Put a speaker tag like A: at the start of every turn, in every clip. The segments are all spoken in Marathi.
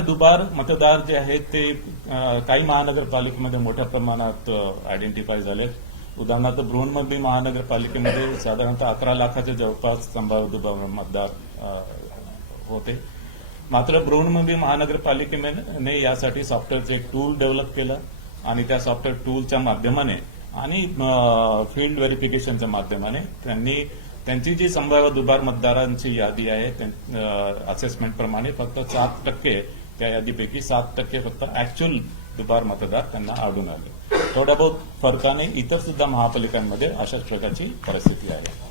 A: दुबार मतदार जे आहेत ते काही महानगरपालिकेमध्ये मोठ्या प्रमाणात आयडेंटिफाय झाले उदाहरणार्थ बृहन्मुंबई महानगरपालिकेमध्ये साधारणतः अकरा लाखाच्या जवळपास संभाव्य दुबार मतदार होते. मात्र बृहन्मुंबई महानगरपालिकेने यासाठी सॉफ्टवेअरचे टूल डेव्हलप केलं आणि त्या सॉफ्टवेअर टूलच्या माध्यमाने आणि फील्ड व्हेरिफिकेशनच्या माध्यमाने त्यांनी त्यांची जी संभाव्य दुबार मतदारांची यादी आहे असेसमेंट प्रमाणे फक्त सात टक्के त्या यादीपैकी सात टक्के फक्त ऍक्च्युअल दुबार मतदार त्यांना आढळून आले. थोड्या बहुत फरकाने इतर सुद्धा महापालिकांमध्ये अशाच प्रकारची परिस्थिती आहे.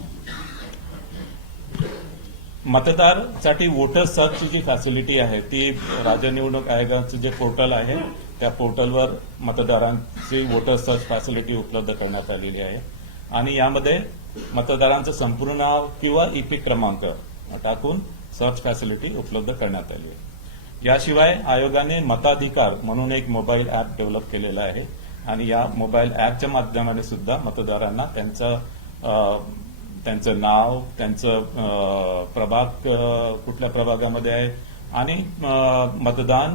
A: मतदारसाठी वोटर सर्चची जी फॅसिलिटी आहे ती राज्य निवडणूक आयोगाचं जे पोर्टल आहे त्या पोर्टलवर मतदारांची वोटर सर्च फॅसिलिटी उपलब्ध करण्यात आलेली आहे. आणि यामध्ये मतदारांचं संपूर्ण नाव किंवा ईपी क्रमांक टाकून सर्च फॅसिलिटी उपलब्ध करण्यात आली आहे. याशिवाय आयोगाने मताधिकार म्हणून एक मोबाईल ऍप डेव्हलप केलेला आहे. आणि या मोबाईल ऍपच्या माध्यमाने सुद्धा मतदारांना त्यांचं त्यांचं नाव त्यांचं प्रभाग कुठल्या प्रभागामध्ये आहे आणि मतदान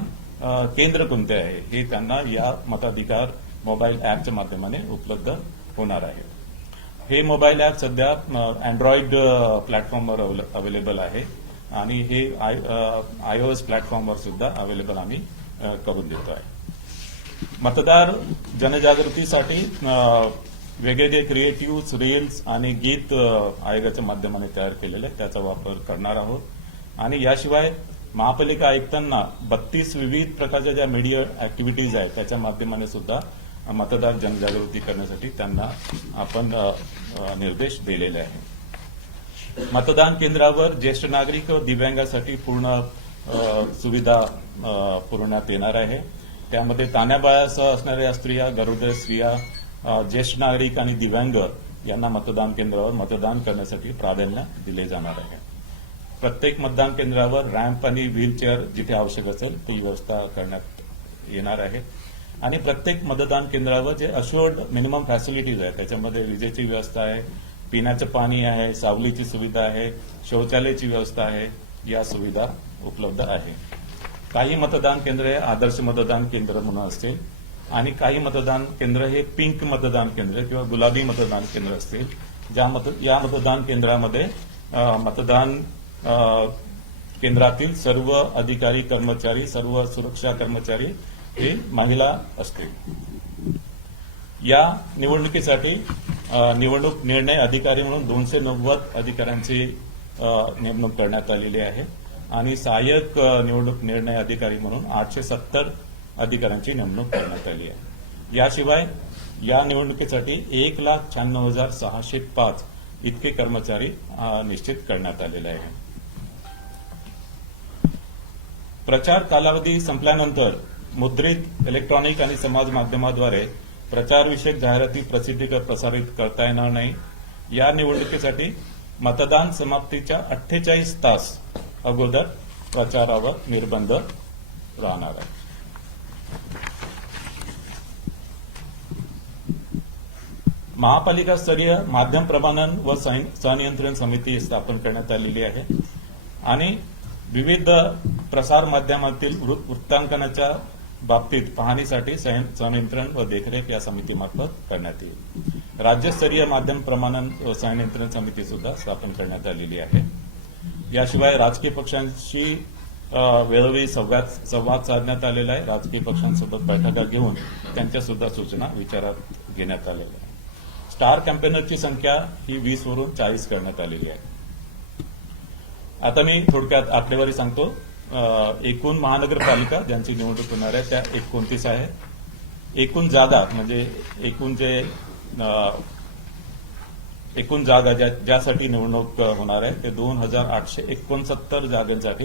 A: केंद्र कोणते आहे हे त्यांना या मताधिकार मोबाईल ऍपच्या माध्यमाने उपलब्ध होणार आहे. हे मोबाईल ऍप सध्या अँड्रॉइड प्लॅटफॉर्मवर अवेलेबल आहे. आणि हे आय ओ एस प्लॅटफॉर्मवर सुद्धा अवेलेबल आम्ही करून देतो आहे. मतदार जनजागृतीसाठी वेगवेगळे क्रिएटिव्ह रील्स आणि गीत आयोगाच्या माध्यमाने तयार केलेले त्याचा वापर करणार आहोत. आणि याशिवाय महापालिका आयुक्तांना बत्तीस विविध प्रकारच्या ज्या मीडिया ऍक्टिव्हिटीज आहेत त्याच्या माध्यमाने सुद्धा मतदार जनजागृती करण्यासाठी त्यांना आपण निर्देश दिलेले आहेत. मतदान केंद्रावर ज्येष्ठ नागरिक व दिव्यांगासाठी पूर्ण सुविधा पुरवण्यात येणार आहे. त्यामध्ये तान्याबायासह असणाऱ्या स्त्रिया गरोदर स्त्रिया ज्येष्ठ नागरिक आणि दिव्यांग यांना मतदान केंद्रावर मतदान करण्यासाठी प्राधान्य दिले जाणार आहे. प्रत्येक मतदान केंद्रावर रॅम्प आणि व्हीलचेअर जिथे आवश्यक असेल ती व्यवस्था करण्यात येणार आहे. आणि प्रत्येक मतदान केंद्रावर जे अशुअर्ड मिनिमम फॅसिलिटीज आहे त्याच्यामध्ये विजेची व्यवस्था आहे पिण्याचं पाणी आहे सावलीची सुविधा आहे शौचालयाची व्यवस्था आहे या सुविधा उपलब्ध आहे. काही मतदान केंद्र हे आदर्श मतदान केंद्र म्हणून असतील आणि काही मतदान केंद्र हे पिंक मतदान केंद्र किंवा गुलाबी मतदान केंद्र असतील ज्या मत या मतदान केंद्रामध्ये मतदान केंद्रातील सर्व अधिकारी कर्मचारी सर्व सुरक्षा कर्मचारी हे महिला असतील. या निवडणुकीसाठी निवडणूक निर्णय अधिकारी म्हणून दोनशे नव्वद अधिकाऱ्यांची नेमणूक करण्यात आलेली आहे. आणि सहाय्यक निवडणूक निर्णय अधिकारी म्हणून आठशे सत्तर अधिकाऱ्यांची नेमणूक करण्यात आली आहे. याशिवाय या निवडणुकीसाठी एक लाख शहाण्णव हजार सहाशे पाच इतके कर्मचारी निश्चित करण्यात आलेले आहे प्रचार कालावधी संपल्यानंतर मुद्रित इलेक्ट्रॉनिक आणि समाज माध्यमाद्वारे प्रचारविषयक जाहिराती प्रसिद्धी प्रसारित करता येणार नाही. या निवडणुकीसाठी मतदान समाप्तीच्या अठ्ठेचाळीस तास अगोदर प्रचारावर निर्बंध राहणार आहे महापालिका स्तरीय माध्यम प्रमाणन व सं- समिती स्थापन करण्यात आलेली आहे आणि विविध प्रसार माध्यमातील वृत्तांकनाच्या बाबतीत पाहणीसाठी सं- संनियंत्रण व देखरेख या समितीमार्फत करण्यात येईल. राज्यस्तरीय माध्यम प्रमाणन व संनियंत्रण समिती सुद्धा स्थापन करण्यात आलेली आहे. याशिवाय राजकीय पक्षांशी वेळोवेळी संवाद संवाद साधण्यात आलेला आहे. राजकीय पक्षांसोबत बैठका घेऊन त्यांच्या सुद्धा सूचना विचारात घेण्यात आलेल्या आहेत. स्टार कॅम्पेनरची संख्या ही वीस वरून चाळीस करण्यात आलेली आहे. आता मी थोडक्यात आकडेवारी सांगतो. एकूण महानगरपालिका ज्यांची निवडणूक होणार आहे त्या एकोणतीस आहे. एकूण जागा म्हणजे एकूण जे एकूण जागा ज्या ज्यासाठी निवडणूक होणार आहे ते दोन हजार आठशे एकोणसत्तर जागांसाठी